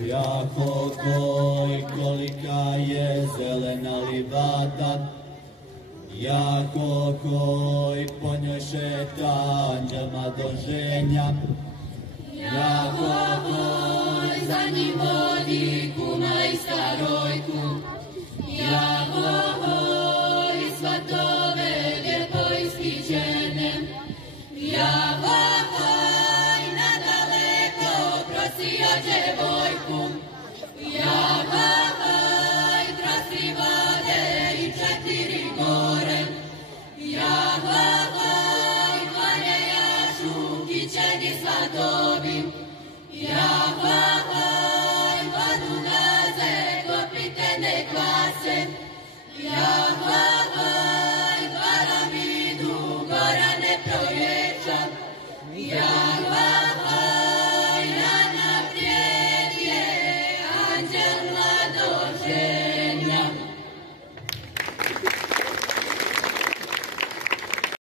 Jako koj, kolika je zelena livada, jako koj, po njoj šeta anđelma do ženja. Jako koj, za njim vodi kuma i starojku, jako koj, svatove lijepo iskićene, jako koj, nadaleko prosio djevo.